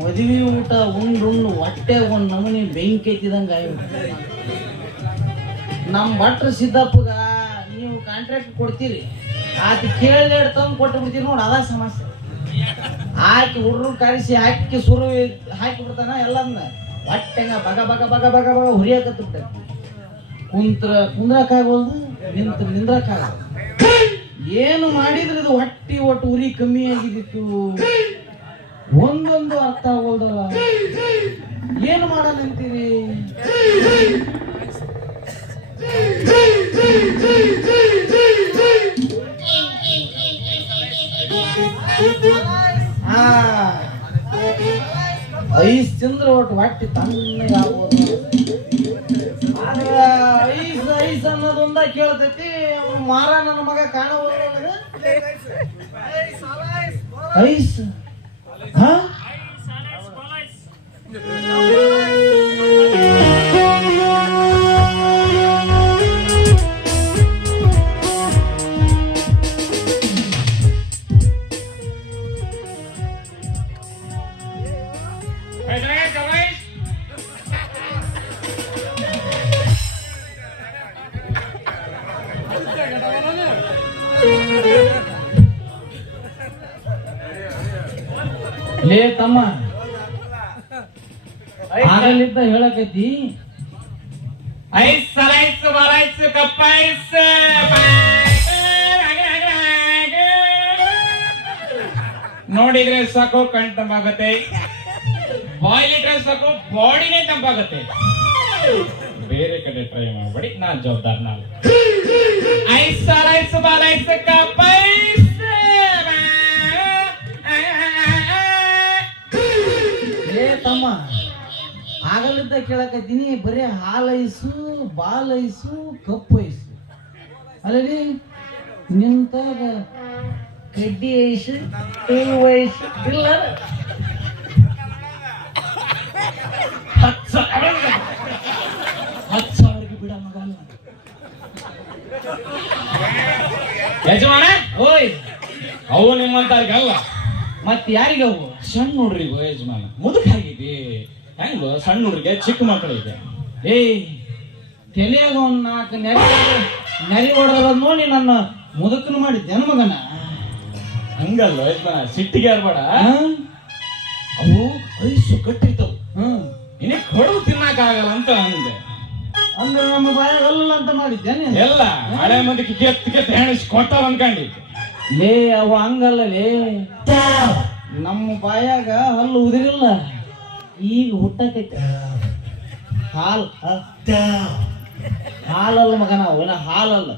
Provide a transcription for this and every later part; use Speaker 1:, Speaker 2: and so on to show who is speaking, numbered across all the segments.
Speaker 1: ಮದುವೆ ಊಟ ಉಂಡು ಉಂಡು, ಹೊಟ್ಟೆ ಒಂದು ನಮೂನಿ ಬೆಂಕಿ ಎತ್ತಿದಂಗ ನಮ್ಮ ಭಟ್ರ ಸಿದ್ದಪ್ಪಗ ನೀವು ಕಾಂಟ್ರಾಕ್ಟ್ ಕೊಡ್ತೀರಿ. ಆತ ಕೇಳಿ ತಂದು ಕೊಟ್ಟು ಬಿಡ್ತೀರಿ ನೋಡಿ, ಅದ ಸಮಸ್ಯೆ. ಹಾಕಿ ಹುಡ್ರು ಕರೆಸಿ ಹಾಕಿ ಸುರು ಹಾಕಿ ಬಿಡ್ತಾನ ಎಲ್ಲದನ್ನ ಹೊಟ್ಟೆಗ ಬಗ ಬಗ ಬಗ ಬಗ ಬಗ ಹುರಿಯಾಕತ್ತ ಕುಂತ್ರ ಕುಂದ್ರಕ್ಕಾಗೋದು ನಿಂತ್ರ ನಿಂದ್ರಕಾಗ ಏನು ಮಾಡಿದ್ರೆ ಇದು ಹೊಟ್ಟಿ ಒಟ್ಟು ಉರಿ ಕಮ್ಮಿ ಆಗಿದ್ದಿತ್ತು ಒಂದೊಂದು ಅರ್ಥ ಆಗೋದಲ್ಲ. ಏನು ಮಾಡಲಂತೀರಿ ಐಸ್ ಚಂದ್ರ ಒಟ್ಟು ಹೊಟ್ಟಿ ತಣ್ಣಗೆ ಆಗೋದು. ಆದ್ರೆ ಐಸ್ ಐಸ್ ಅನ್ನೋದೊಂದ ಕೇಳ್ತೈತಿ. ಮಾರ ನನ್ನ ಮಗ ಕಾಣ ಐಸ್. ಹಾ ಲೇ ತಮ್ಮ. ಆಗಲಿದ್ದ ಹೇಳಕೈತಿ
Speaker 2: ಐಸ್ ಸಲೈಸ್ ಬಲೈಸ್ ಕಪ್ಪೈಸ್ ನೋಡಿದ್ರೆ ಸಾಕು, ಕಣ್ ತಂಪಾಗತ್ತೆ. ಬಾಯ್ಲ್ ಇಟ್ರೆ ಸಾಕು, ಬಾಡಿನೇ ತಂಪಾಗತ್ತೆ. ಬೇರೆ ಕಡೆ ಟ್ರೈ ಮಾಡ್ಬೇಡಿ, ನಾನ್ ಜವಾಬ್ದಾರ ನಾನು. ಐಸ್ ಸಲೈಸ್ ಬಲೈಸ್ ಕಪ್ಪೈಸ್
Speaker 1: ಆಗಲಿದ್ದ ಕೇಳಕತ್ತೀನಿ, ಬರೀ ಹಾಲೈಸು, ಬಾಲೈಸು, ಕಪ್ಪೈಸು. ಅಲ್ಲರಿ ನಿಂತಾಗ ಕಡ್ಡಿ ಐಸು ಹೂವು ಐಸು ಇಲ್ಲ ಹತ್ತು ಸಾವಿರ ಸಾವಿರಕ್ಕೆ ಬಿಡ ಮಗನ
Speaker 2: ಯಜಮಾನ,
Speaker 1: ಓಯ್,
Speaker 2: ಅವು ನಿಮ್ಮಂತವ್ರಿಗಲ್ಲ.
Speaker 1: ಮತ್ತೆ ಯಾರಿಗವು?
Speaker 2: ಸಣ್ಣ ನೋಡ್ರಿ ಯಜಮಾನ. ಮುದುಕಾಗಿದೆ. ಹೆಂಗ ಹೆಂಗೋ ಸಣ್ಣ ಹುಡ್ರಿಗೆ ಚಿಕ್ಕ ಮಕ್ಕಳಿಗೆ.
Speaker 1: ಏಯ್ ತಲೆಯಾಗ ಒಂದ್ ನಾಲ್ಕು ನೆರೆ ನೆರೆ ಹೊಡೆದ ನೋಡಿ ನನ್ನ ಮುದುಕನ ಮಾಡಿದ್ದೆ ಮಗನ?
Speaker 2: ಹಂಗಲ್ಲ ಯಜಮಾನ ಸಿಟ್ಟಿಗೆ
Speaker 1: ಯಾರ್ಬೇಡ?
Speaker 2: ಅವು ಐಸು ಕಟ್ಟಿರ್ತವು
Speaker 1: ಹ್ಮ್
Speaker 2: ಇನ್ನೇ ಕಡುಬು ತಿನ್ನಕ್ ಆಗಲ್ಲ ಅಂತ ಅಂದೆ.
Speaker 1: ಅಂದ್ರೆ ನಮ್ಮ ಬಾಯಲ್ಲ ಅಂತ ಮಾಡಿದ್ದೇನೆ.
Speaker 2: ಎಲ್ಲ ಹಳೆ ಮಂದಿಗೆ ಕೆತ್ತ ಕೆತ್ತ ಹೆಣಿಸಿ ಕೊಟ್ಟಾರ ಅನ್ಕೊಂಡಿದ್ದೆ.
Speaker 1: ಲೇ ಅವು ಹಂಗಲ್ಲ ಲೇ. ನಮ್ಮ ಬಾಯಾಗ ಹಲ್ಲು ಉದಿರಿಲ್ಲ. ಈಗ ಹುಟ್ಟಕೈತೆ ಹಾಲ್? ಹಾಲಲ್ಲ ಮಗನ ಅವನ ಹಾಲಲ್ಲ.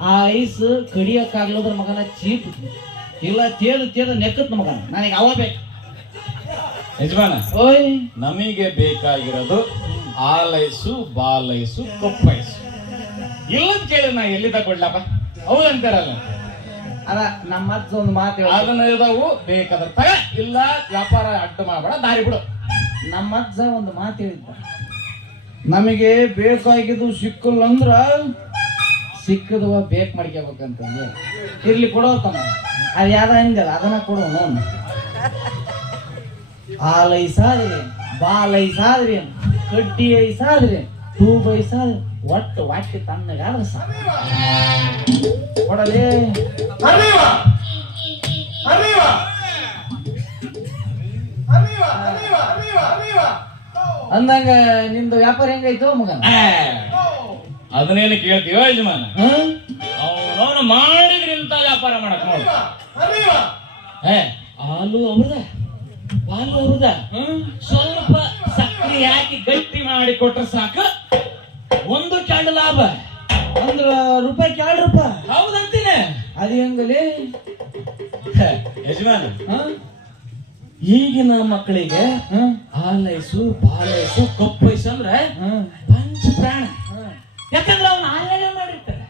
Speaker 1: ಆ ಐಸ್ ಕಡಿಯಕ್ಕಾಗ್ಲದ್ರ ಮಗನ ಚೀಪ್. ಇಲ್ಲ ತೇದು ತೇದು ನೆಕ್ಕತ್ ಮಗನ. ನನಗೆ ಅವ ಬೇಕು.
Speaker 2: ಯಜಮಾನ
Speaker 1: ಓಯ್.
Speaker 2: ನಮಗೆ ಬೇಕಾಗಿರೋದು ಆಲೈಸು ಬಾಲೈಸು ಕಪ್ಪೈಸು. ಇಲ್ಲದ ಕೇಳಿ ನಾ ಎಲ್ಲಿ ತಗೊಳ್ಳಪ್ಪ ಹೌದಂತಾರಲ್ಲ
Speaker 1: ಅದ ನಮ್ಮ ಅಜ್ಜ ಒಂದು ಮಾತು.
Speaker 2: ಅದನ್ನ ಇದಾವು ಬೇಕಾದ್ರೆ ತಗ ಇಲ್ಲ ವ್ಯಾಪಾರ ಅಡ್ಡ ಮಾಡಬೇಡ ದಾರಿ ಬಿಡು.
Speaker 1: ನಮ್ಮ ಅಜ್ಜ ಒಂದು ಮಾತು ಹೇಳಿದ್ದ. ನಮಗೆ ಬೇಕಾಗಿದ್ದು ಸಿಕ್ಕಲ್ಲ ಅಂದ್ರ ಸಿಕ್ಕದವ ಬೇಕ್ ಮಾಡ್ಕೋಬೇಕಂತಂದು ಇರ್ಲಿ ಕೊಡೋ ತಮ್ಮ. ಅದು ಯಾವ್ದ ಹಿಂಗಲ್ಲ ಅದನ್ನ ಕೊಡು ನೋಡು. ಆಲೈಸಾದ್ರಿ ಬಾಲೈಸಾದ್ರಿ ಕಡ್ಡಿ ಐಸಾದ್ರಿ ತೂಬ್ ಐಸಾದ್ರಿ ಒಟ್ಟು ವಾಕ್ಯ ತನ್ನಗಾದ್ರೆ ಸಾಕು. ಕೊಡಲೇ! ಅಂದಂಗ ನಿಮ್ದು ವ್ಯಾಪಾರ ಹೆಂಗಾಯ್ತು ಮಗನ?
Speaker 2: ಅದನ್ನೇನು ಕೇಳ್ತೀವ ಯಜಮಾನ? ಅವನವನು ಮಾಡಿದ್ರೆ ಇಂಥ ವ್ಯಾಪಾರ ಮಾಡಕ್ ನೋಡು.
Speaker 1: ಹಾಲು ಅವ್ರದ? ಹಾಲು ಅವ್ರದ?
Speaker 2: ಸ್ವಲ್ಪ ಸಕ್ಕರೆ ಹಾಕಿ ಗಟ್ಟಿ ಮಾಡಿ ಕೊಟ್ರೆ ಸಾಕು. ಒಂದು ಕ್ಯಾಂಡ್ ಲಾಭ
Speaker 1: ಅಂದ್ರ ರೂಪಾಯಿ ಕ್ಯಾಂಡ್ ರೂಪಾಯಿ
Speaker 2: ಹೌದಂತೀನಿ
Speaker 1: ಅದು ಹೆಂಗಲಿ
Speaker 2: ಯಜಮಾನ? ಈಗಿನ ಮಕ್ಕಳಿಗೆ
Speaker 1: ಹಾಲೈಸು
Speaker 2: ಆಲೈಸು ಬಾಲೈಸು ಕಪ್ಪೈಸು ಅಂದ್ರೆ? ಪಂಚ ಪ್ರಾಣ? ಯಾಕಂದ್ರೆ ಅವನು ಆನ್ಲೈನ್ ಮಾಡಿರ್ತಾರೆ?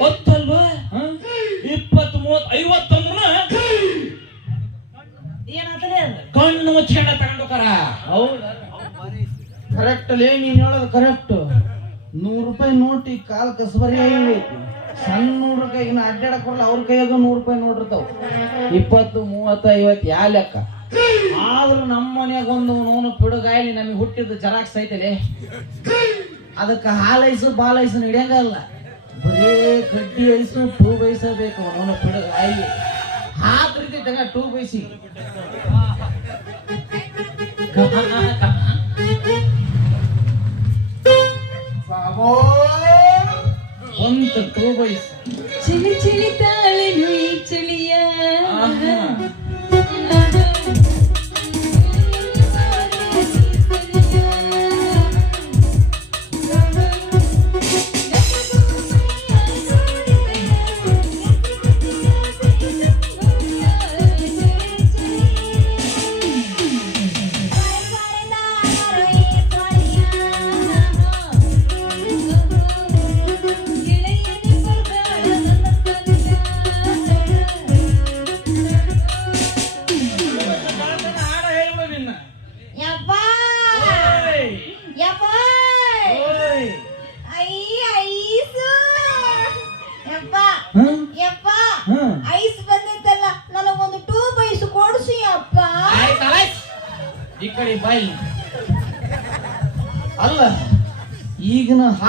Speaker 2: ಗೊತ್ತಲ್ವಾ
Speaker 1: ಹ?
Speaker 2: ಇಪ್ಪತ್ತು ಮೂವತ್ತು ಐವತ್ತೊಂದನ
Speaker 1: ಅದು?
Speaker 2: ಕಣ್ಣು ಮುಚ್ಕೊಂಡ ತಗೊಂಡು ಕರ
Speaker 1: ಹೌದಾ ಕರೆಕ್ಟ್ ಲೇ, ನೀನ್ ಹೇಳೋದು ಕರೆಕ್ಟ್ ನೂರು ರೂಪಾಯಿ ನೋಟ್ ಈ ಕಾಲ್ ಕಸಬರಿ ಐತಿ ಸಣ್ಣ ರೂಪಾಯಿ ನಾ ಅಡ್ಡಾಡಕ್ ಬರಲ್ಲ ಅವ್ರ ಕೈಯಾಗ ನೂರು ರೂಪಾಯಿ ನೋಟ್ ಇರ್ತಾವ ಇಪ್ಪತ್ತು, ಮೂವತ್ತು, ಐವತ್ತು, ಯಾ ಲೆಕ್ಕ. ಆದ್ರೂ ನಮ್ಮ ಮನ್ಯಾಗ ಒಂದು ನೋನು ಪಿಡುಗಾಯಲಿ ನಮಗೆ ಹುಟ್ಟಿದ ಜರಾಕ್ಸ್ ಐತಲೆ ಅದಕ್ಕೆ ಹಾಲೈಸು, ಬಾಲೈಸು ಹಿಡಿಯಂಗಲ್ಲ ಬರೀ ಕಡ್ಡಿ ಐಸು, ಟೂ ಬೈಸ ಬೇಕು ನೋನು ಪಿಡುಗಾಯಲಿ ಹಾಕಿರ್ತೈತೆ ಟೂ ಬೈಸಿ.
Speaker 3: ಸಾಬೋ
Speaker 1: ಒಂದು ಟೂ ಬೈಸ್
Speaker 4: ಚಿಲಿ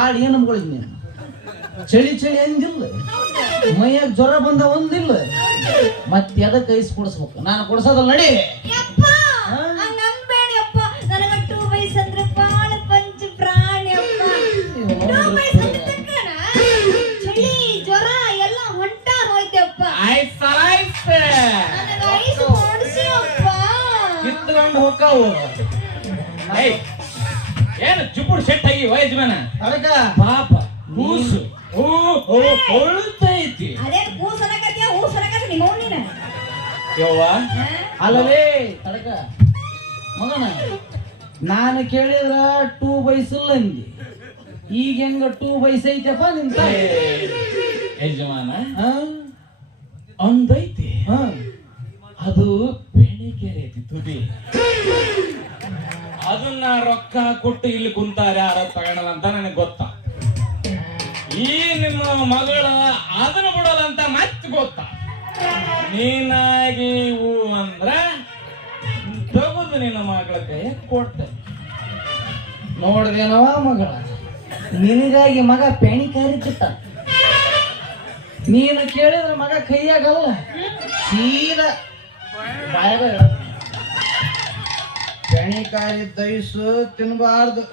Speaker 1: ಹಾಡು ಏನು ನೀನು ಚಳಿ ಚಳಿ ಅಂದಿಲ್ಲ. ಮೈಯಾಗ ಜ್ವರ ಬಂದ ಒಂದಿಲ್ಲ. ಮತ್ತೆ ಅದಕ್ಕೆ ಐಸ್ ಕೊಡಿಸ್ಬೇಕು. ನಾನು ಕೊಡ್ಸೋದಲ್ಲ ನಡಿ. ಹೋಗ್ತಾವು
Speaker 2: ಏಯ್ ಏನು ಚುಪ್ಪುಡು ಸೆಟ್ ಆಗಿ ವಯಸ್ಸು
Speaker 1: ಅದಕ್ಕ?
Speaker 2: ಪಾಪ ಕೂಸು. ಓ ಓ
Speaker 4: ನಿಮ್ಮ ನೀನ.
Speaker 2: ಯವ್ವ?
Speaker 1: ಅಲ್ಲವೇ ತಡಕ. ಮಗನ ನಾನು ಕೇಳಿದ್ರ ಟೂ ಬೈಸ್ ಇಲ್ಲ ಅಂದಿ ಈಗ ಹೆಂಗ ಟೂ ಬೈಸ್ ಐತಪ್ಪ ನಿಂತ ತಾಯಿ?
Speaker 2: ಯಜಮಾನ
Speaker 1: ಹಾ?
Speaker 2: ಒಂದೈತಿ.
Speaker 1: ಹಾ.
Speaker 2: ಅದು ಬೆಣಿಕೆರೆ ಐತಿ ತುದಿ. ರೊಕ್ಕ ಕೊಟ್ಟು ಇಲ್ಲಿ ಕುಂತಾರ ಯಾರ ತಗೋಣಲ್ಲ ಅಂತ ನನಗೆ ಗೊತ್ತ. ಈ ನಿಮ್ಮ ಮಗಳ ಅದನ್ನು ಬಿಡೋಲ್ಲ ಅಂತ ಮತ್ತೆ ಗೊತ್ತಾ. ನೀನಾಗಿ ಹೂ ಅಂದ್ರ ತಗುದು ನಿನ್ನ ಮಗಳ ಕೈ ಕೊಟ್ಟೆ
Speaker 1: ನೋಡ್ದೇನವ ಮಗಳ? ನಿನಗಾಗಿ ಮಗ ಪೆಣಿ ಕಾರಿತ್ತಿಟ್ಟ ನೀನು ಕೇಳಿದ್ರೆ ಮಗ ಕೈಯಾಗಲ್ಲ. ಸೀದಾ ಬಾಯಾಗ ಇಡೋದು. ಕಾಯಿ ಕಾರಿ ದಯಸು ತಿನ್ಬಾರ್ದು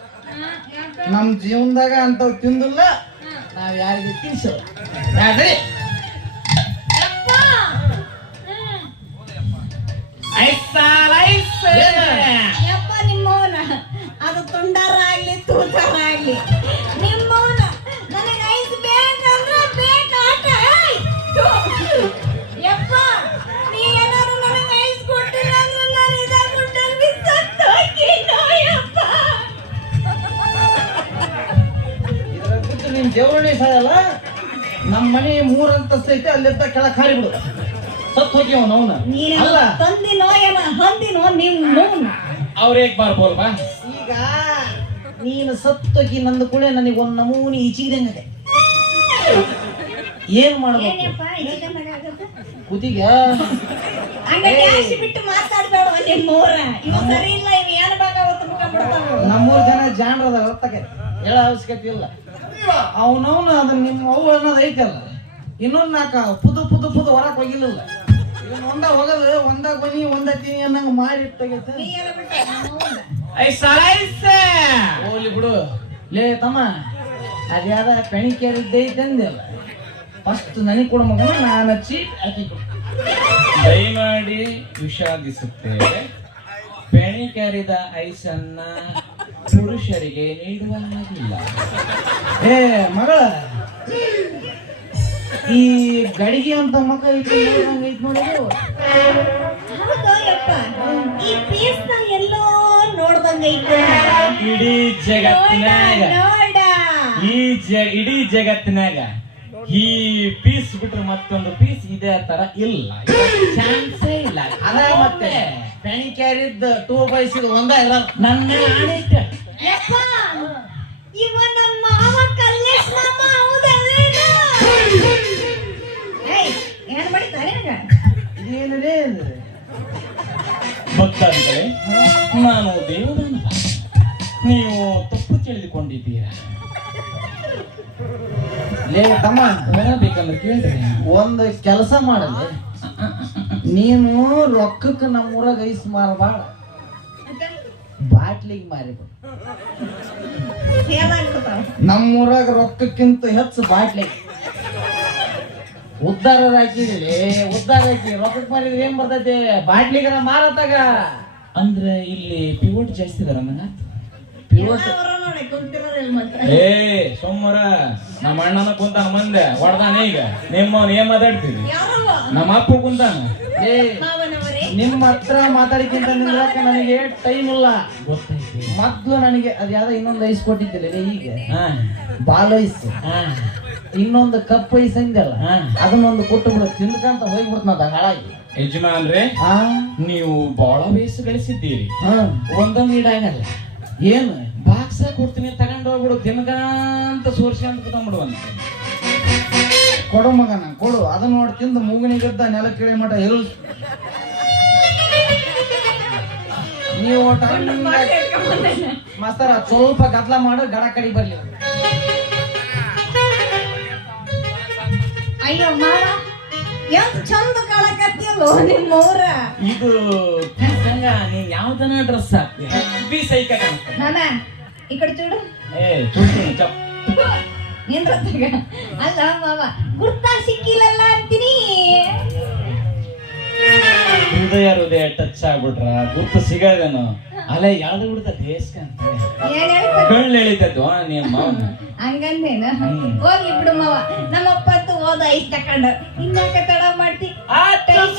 Speaker 1: ನಮ್ ಜೀವನದಾಗ ಅಂತವ್ ತಿಂದಿಲ್ಲ ನಾವ್ ಯಾರಿಗೆ ಯಾಕ್ರಿ?
Speaker 4: ಯಪ್ಪ! ಯಪ್ಪ ನಿಮ್ಮವನ. ಅದು ತುಂಡಾರ ಆಗ್ಲಿ ತೂತಾರ ಆಗ್ಲಿ
Speaker 1: ಮನೆ ಮೂರ್ ಅಂತಸ್ತ ಐತೆ ಅಲ್ಲಿಂದ ಕೆಳಗ್ ಹಾರಿ ಬಿಡು. ಸತ್ ಹೋಗಿ
Speaker 4: ನೀನು
Speaker 1: ಅಲ್ಲ.
Speaker 4: ತಂದಿನೋ ಏನ ಹಂದಿನೋ
Speaker 2: ಅವ್ರ
Speaker 1: ಈಗ ನೀನು ಸತ್ತೋಗಿ ನಂದು ಕೂಡ ನನಗೆ ಒಂದ್ ನಮೂನಿ ಈಚಿದಂಗದೆ ಏನ್ ಮಾಡ್ಬೇಕು?
Speaker 4: ಏನಪ್ಪ
Speaker 1: ಕುದಿಗೆ?
Speaker 4: ಹಂಗ ಡ್ಯಾಶ್ ಬಿಟ್ಟು ಮಾತಾಡ್ಬೇಡ ನಿಮ್ಮ ಊರ ಇವ ಸರಿ ಇಲ್ಲ ಇವ ಏನ್ ಭಾಗ ಹೊತ್ತು ಮುಖ ಬಿಡ್ತಾವ
Speaker 1: ನಮ್ಮೂರ್ ಜನ ಜಾನ್ರದ ಗೊತ್ತಾಗೆ ಹೇಳ ಅವಶ್ಯಕತೆ ಇಲ್ಲ. ಅವನವನು ಅದನ್ನ ನಿಮ್ಮ ಅವು ಅನ್ನೋದು ಐತಲ್ಲ. ಇನ್ನೊಂದು ನಾಕ ಪುದು ಪುದು ಪುದು ಹೊರಕ್ ಹೋಗಿಲ್ಲ ಒಂದ ಹೋಗದು ಒಂದ ಬನ್ನಿ ಒಂದ ತಿನಿ ಅನ್ನಂಗ ಮಾಡಿ
Speaker 4: ನಮ್ಮ
Speaker 2: ಐ ಸಲೈಸ
Speaker 1: ಹೋಗ್ಲಿ ಬಿಡು. ಲೇ ತಮ್ಮ ಅದ್ಯಾದ ಪೆಣಿ ಕೇಳಿದ್ದೈತೆ ಅಂದಿಲ್ಲ ಫಸ್ಟ್ ನನಗೆ ಕೊಡ ಮಗನ ನಾನು ಹಚ್ಚಿ ಆಕಿ ಕೊಡು.
Speaker 2: ದಯಮಾಡಿ ವಿಷಾದಿಸುತ್ತೇವೆ. ಪೆಣಿ ಕರಿದ ಐಸನ್ನ ಪುರುಷರಿಗೆ ನೀಡುವ ಹಾಗಿಲ್ಲ
Speaker 1: ಏ ಮಗಳ. ಈ ಗಡಿಗೆ ಅಂತ
Speaker 4: ಮಗ ಇದು ಈ ಪೀಸ್ನ ಎಲ್ಲೋ ಐತೆ
Speaker 2: ಇಡೀ ಜಗತ್ತಿನಾಗ.
Speaker 4: ನೋಡ.
Speaker 2: ಈ ಜ ಇಡೀ ಜಗತ್ತಿನಾಗ. ಈ ಪೀಸ್ ಬಿಟ್ರೆ ಮತ್ತೊಂದು ಪೀಸ್ ಇದೇ ತರ ಇಲ್ಲ. ಚಾನ್ಸೇ ಇಲ್ಲ.
Speaker 1: ಅದ ಮತ್ತೆ ಪೆಣಿ ಕ್ಯಾರಿದ್ದು ಟೂ ಬೈಸ್ ಒಂದ ಇರಲ್ಲ
Speaker 2: ನನ್ನ ಆಡೈತೆ
Speaker 4: ಯಪ್ಪ! ಇವ ನಮ್ಮ ಮಾವ ಕಲ್ಲೇಶ್ ಮಾಮ ಹೌದಲ್ಲೇನ ಏಯ್ ಏನ್ ಮಾಡಿದ್ದಾರೆ
Speaker 1: ಇದೇನಿದೆ
Speaker 2: ಭಕ್ತಾದಿಗಳೇ ನಾನು ದೇವದಾನವ. ನೀವು ತಪ್ಪು ತಿಳಿದುಕೊಂಡಿದ್ದೀರಾ?
Speaker 1: ಲೇ ತಮ್ಮ
Speaker 2: ಕೇಳ್ರಿ
Speaker 1: ಒಂದು ಕೆಲಸ ಮಾಡಲಿ. ನೀನು ರೊಕ್ಕಕ್ಕೆ ನಮ್ಮೂರಾಗ ಐಸ್ ಮಾರಬಾಡ. ಬಾಟ್ಲಿಗೆ ಮಾರಿಬಿಡು. ನಮ್ಮೂರಾಗ ರೊಕ್ಕಕ್ಕಿಂತ ಹೆಚ್ಚು ಬಾಟ್ಲಿ. ಉದ್ದಾರ ಹಾಕಿರಿ ಉದ್ದಾರ ಹಾಕಿ ರೊಕ್ಕಕ್ಕೆ ಮಾರಿದ್ರೆ ಏನ್ ಬರ್ತೈತಿ? ಬಾಟ್ಲಿಗರ ಮಾರತ್ತಾಗ.
Speaker 2: ಅಂದ್ರೆ ಇಲ್ಲಿ ಪಿವೋಟ್ ಜಾಸ್ತಿ ಇದಾರ ನನಗ
Speaker 1: ಪಿವೋಟ್
Speaker 2: ಏ ಸೋಮವಾರ ನಮ್ಮ ಅಣ್ಣನ ಕುಂತಾನ ಮುಂದೆ ಹೊಡ್ದಾನ ಈಗ. ನಿಮ್ಮ ಏನ್ ಮಾತಾಡ್ತೀವಿ ನಮ್ಮ ಅಪ್ಪ ಕುಂತಾನ.
Speaker 1: ಏ ನಿಮ್ಮ ಹತ್ರ ಮಾತಾಡಿಕ್ಕಿಂತ ನಿಲ್ಲಕ್ಕೆ ನನಗೆ ಟೈಮ್ ಇಲ್ಲ. ಮೊದ್ಲು ನನಗೆ ಅದ್ ಯಾವ್ದೋ ಇನ್ನೊಂದು ಐಸ್ ಕೊಟ್ಟಿದ್ದಿಲ್ಲ ಈಗ.
Speaker 2: ಹಾ.
Speaker 1: Ball ice.
Speaker 2: ಹಾ.
Speaker 1: ಇನ್ನೊಂದು ಕಪ್ ಐಸ್ ಅಂದಲ್ಲ
Speaker 2: ಹಾ.
Speaker 1: ಅದನ್ನೊಂದು ಕೊಟ್ಟು ಬಿಡ ತಿನ್ಕಂತ ಹೋಗ್ಬಿಡ್ತಾನ ಹಾಳಾಗಿ
Speaker 2: ಯಜಮಾನ್ರೆ
Speaker 1: ಹಾ.
Speaker 2: ನೀವು ಬಹಳ ವಯಸ್ಸು ಗಳಿಸಿದ್ದೀರಿ.
Speaker 1: ಹಾ.
Speaker 2: ಒಂದೊಂದು ಇಡಾಗಲ್ಲ
Speaker 1: ಏನು?
Speaker 2: ಬಾಕ್ಸ ಕೊಡ್ತೀನಿ ತಗೊಂಡು ಹೋಗ್ಬಿಡು. ಸೋರ್ಸ್ಕೊಂಡು ಸೋರ್ಸಿ ಅಂತ ಕುತ್ಕೊಂಡ್ಬಿಡುವಂತ
Speaker 1: ಕೊಡು ಮಗನ ಕೊಡು. ಅದನ್ನ ನೋಡಿ ತಿಂದು ಮೂಗಿನಿಗಿದ್ದ ನೆಲ ಕಿಳಿ ಮಟ ಎಲ್ ನೀವು ಮಸ್ತರ ಸ್ವಲ್ಪ ಗದ್ಲ ಮಾಡು ಗಡ ಕಡಿ ಬರ್ಲಿ.
Speaker 4: ಅಯ್ಯೋ ಮಾವ. ಎಂತ ಚಂದ ಕಾಣಕತ್ತಿಯಲ್ಲೋ ನಿಮ್ಮ ಊರ
Speaker 2: ಇದು ಸಂಗ ನೀನ್ ಯಾವ್ದನ ಡ್ರೆಸ್ ಹಾಕ್ತಿ? ಬಿ ಸೈಕ
Speaker 4: ನಾನ ಈ ಕಡೆ ಚೂಡು.
Speaker 2: ಏ ಚುಟ್ಟಿ ಚಪ್
Speaker 4: ನಿಂದ್ರತ್ತಾಗ ಅಲ್ಲ ಮಾವ ಗುರ್ತಾ ಸಿಕ್ಕಿಲ್ಲಲ್ಲ ಅಂತೀನಿ.
Speaker 2: ಹೃದಯ ಹೃದಯ ಟಚ್ ಆಗ್ಬಿಟ್ರ ಗುರ್ತು ಸಿಗದನು ಅಲೆ ಯಾವ್ದು ಬಿಡ್ತ ದೇಶಕ ಅಂತ. ಕಳ್ಳು ಎಳಿತದ್ದು ನಿಮ್ಮ ಮಾವನ
Speaker 4: ಹಂಗಂದೇನ. ಹೋಗ್ಲಿ ಬಿಡು ಮಾವ. ನಮ್ಮ ಅಪ್ಪತ್ತು ಓದ ಐಸ್ ತಕೊಂಡ ಇನ್ನಾಕ ತಡ ಮಾಡ್ತಿ?
Speaker 2: ಆ
Speaker 4: ಟೈಮ್